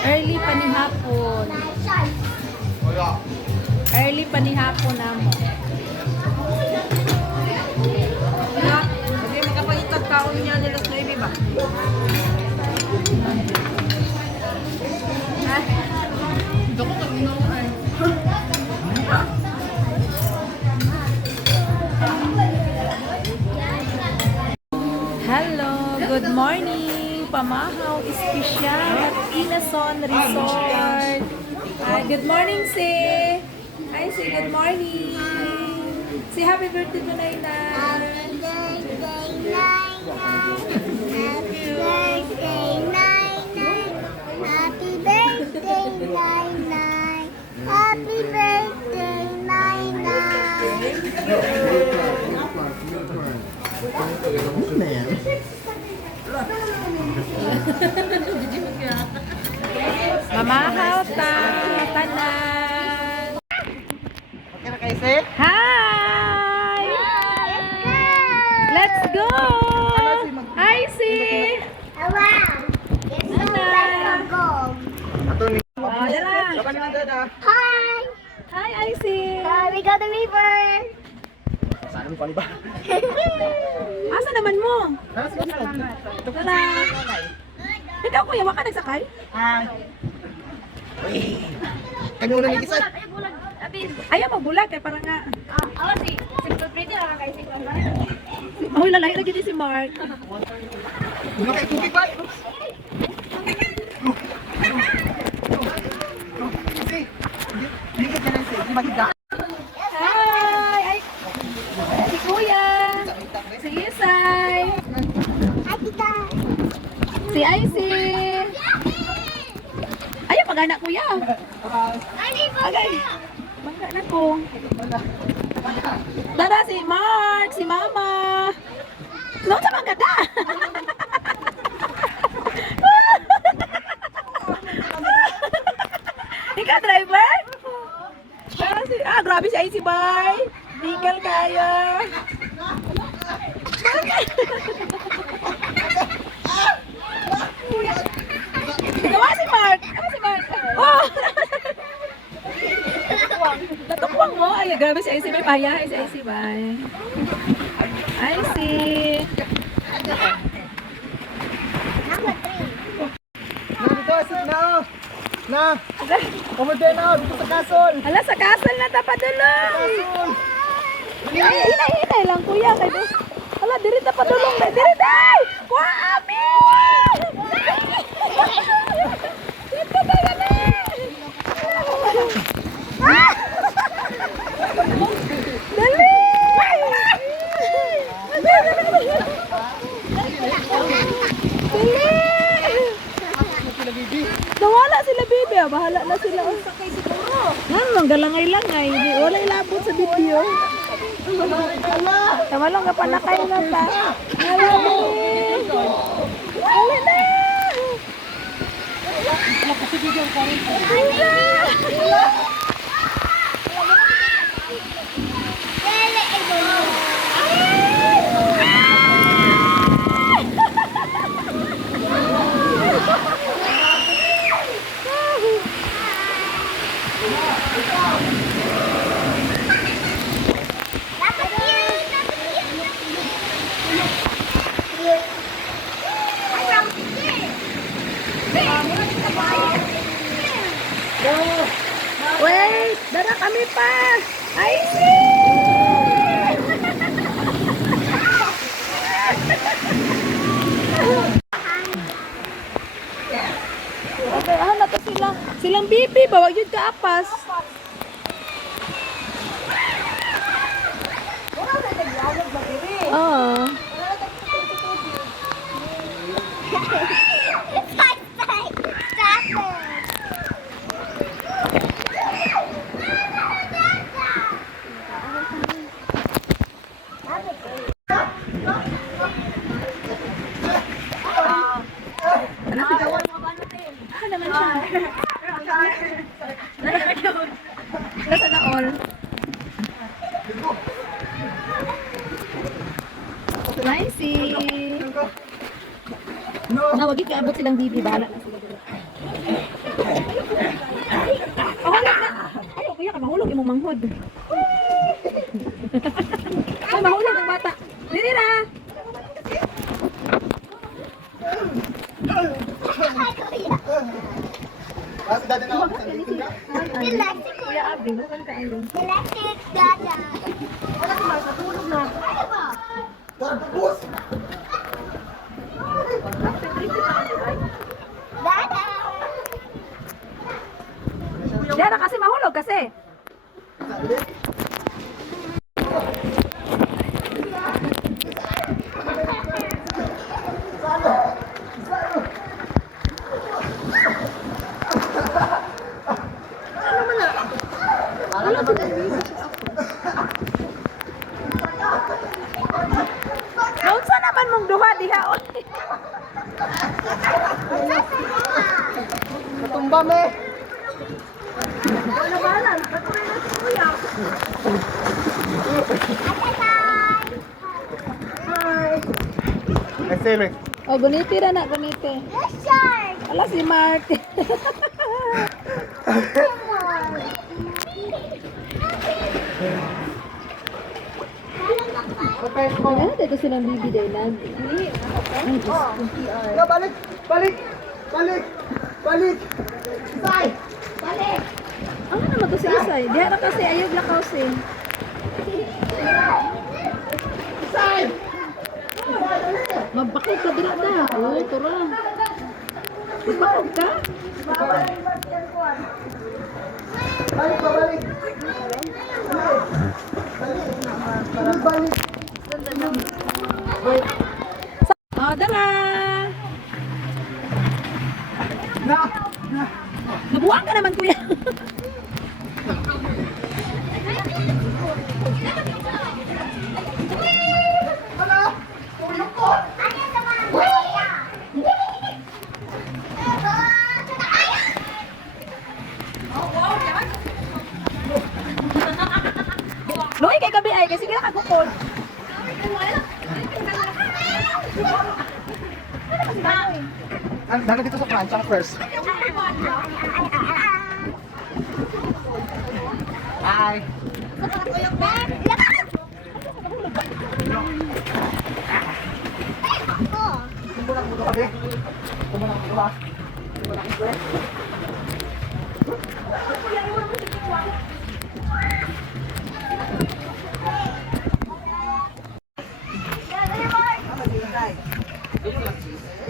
Early pa ni hapon. Early pa ni hapon na mo. Hindi makapagitag kaon niya nila sa ibi ba? Doko to ginawan. Hello, good morning. Pamahaw Espesyal at Inason Resort. Good morning, Si. Hi, Si. Good morning. Si, happy birthday to Naina. Mamahaw ta, tanan. Okay na kayo, sis? Hi! Let's go! Hi, Si. Oh, dala. Hi! Hi, Icy. We got the river. Saan mo pa ba? Asa naman mo? Tara. Ikaw, kuya, waka nagsakay? Hi! Kanya mo na may isa. Ayaw, magbulag kay para nga. Si Oh, lalaki lagi din si Mark. Bumakay tubig ba? Hindi ka lang sis. Hindi maghiga. Hi! Ay, si Kuya. Si Isay. Si Icy. Ayaw, pag-anak kuya. Agay. Bangga na ko. Dada, si Mark, si Mama. Noon sa mga da. Ikaw, driver? Grabe si Icy Bay. Legal kaya. Gawa si Mark. Ano si Mark? Oh! Natukwang mo. Ay, grabe si Icy Bay. Paya si Icy Bay. Icy. Dito, sis na. Na. Over there na. Dito sa castle. Hala, sa castle na tapadulong. Castle. Ay, hinay lang kuya. Hala, diri tapadulong. Diri, day! Kuha, ami! Dito na gani! Dali! Dali! Nawala sila, baby. Bahala na sila. Ang galangay-langay. Wala ilabot sa video. Tama lang ka panakay na ta. Wala na. Wala na. Wait, dara kami pa. I see. Okay, na to sila. Silang bibi, bawag yun kaapas. Oo. Naman siya. Nasa na all. Nice. Nawagin ka abot silang bibi. Bahala na sila. Mahulog na. Ayaw, kuya ka mahulog imong manghod. Ay, mahulog ang bata. Dili na. Si dada na ako. Electric. Kuya Abdi, bukan ka ayun. Electric, Dada. Wala si Mark, natulog na. Ano ba? Bus! Dada. Diyan na kasi mahulog kasi. Naunsa naman mong duha diha oy. Natumba me! Wala balan, patuloy na si kuya. Hi. Ay, sir. Oh, guniti ra na, guniti. Yes, shark. Ala si Mark. Ano dito silang bibi dahil nag... Na, balik! Balik! Balik! Balik! Isay! Ano naman to si Isay? Diha na kasi ayog na kasi. Isay! Magbakit ka dila na. Oo, tura. Magbakit ka? Balik ba, balik! Balik! Oh, dara! Na! Nabuang ka naman, kuya. Hala! Tuyok ko! Loy, kay gabi ay, kasi kaya kagukod. Dagat dito sa Francia first. Hi! Kumulang mo kami. Kumulang mo ba?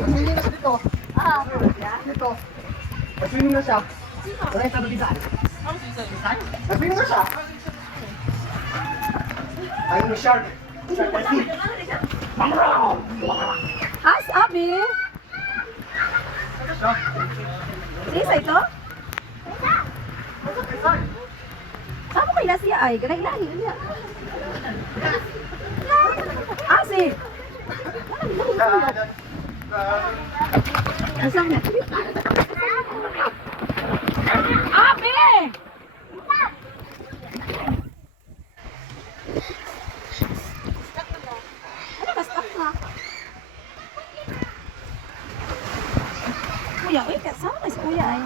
Swimming na siya dito. Dito. Swimming na siya. Wala yung sabi dito. Swimming na siya. Ayun yung shark. Shark na sea. As, Abi? Si Isay to? Saan mo kaya siya ay? Ganay-lahi niya. Asi! Asang Abi! Ano ka stuck na? Kuya, eh, kasama na si Kuya ay.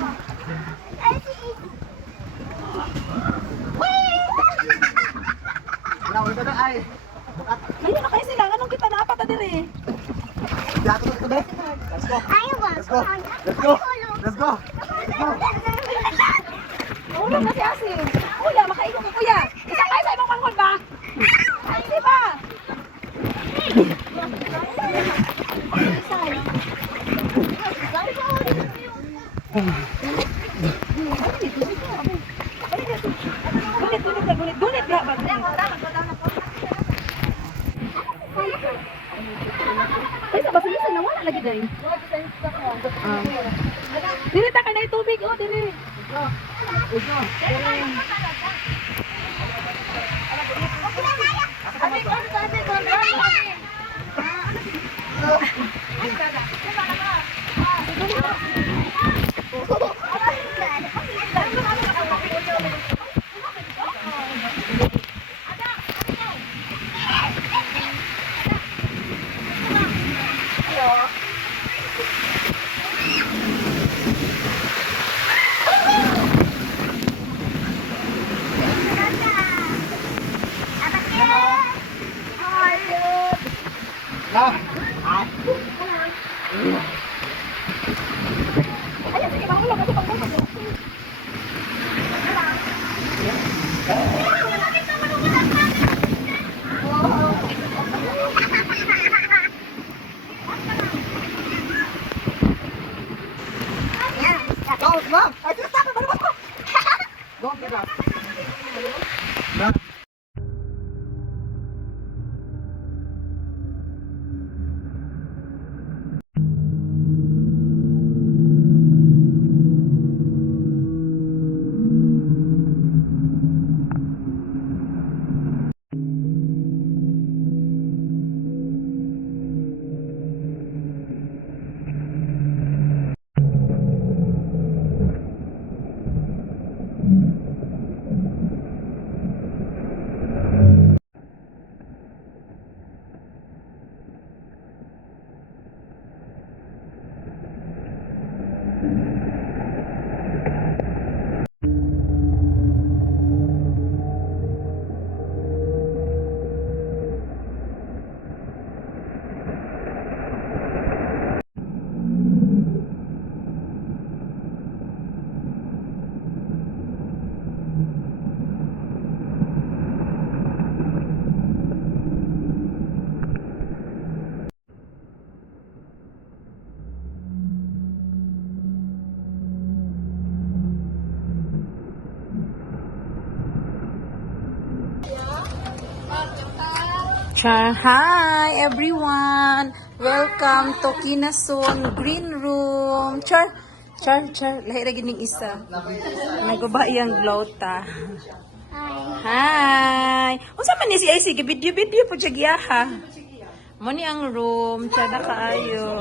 Wala, wala na ay. Ayun na kayo sila, anong kita napata dire? Dito to be. Let's go. Let's go. Let's go. Let's go. Ulo na si Asi. Kuya, makaingon mo kuya. Isa kayo sa ibang pangkon ba? Ay, di ba? Gunit nga ba? Ay, sa basilisa na wala lagi dahil. Dili ta ka na tubig, oh, dili. Ayun, sige, mahulog kasi pag-ulog. Go, ma'am! Ay, sinasabi, malabas ko! Go, pick up. Hi everyone! Welcome to Kinason Green Room. Char, lahi ra gining isa. Nagabayang glota. Hi. Unsa man ni si ay sige video po siya giyaha. Mo ni ang room, char na kaayo.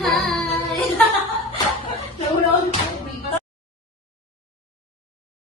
Hi.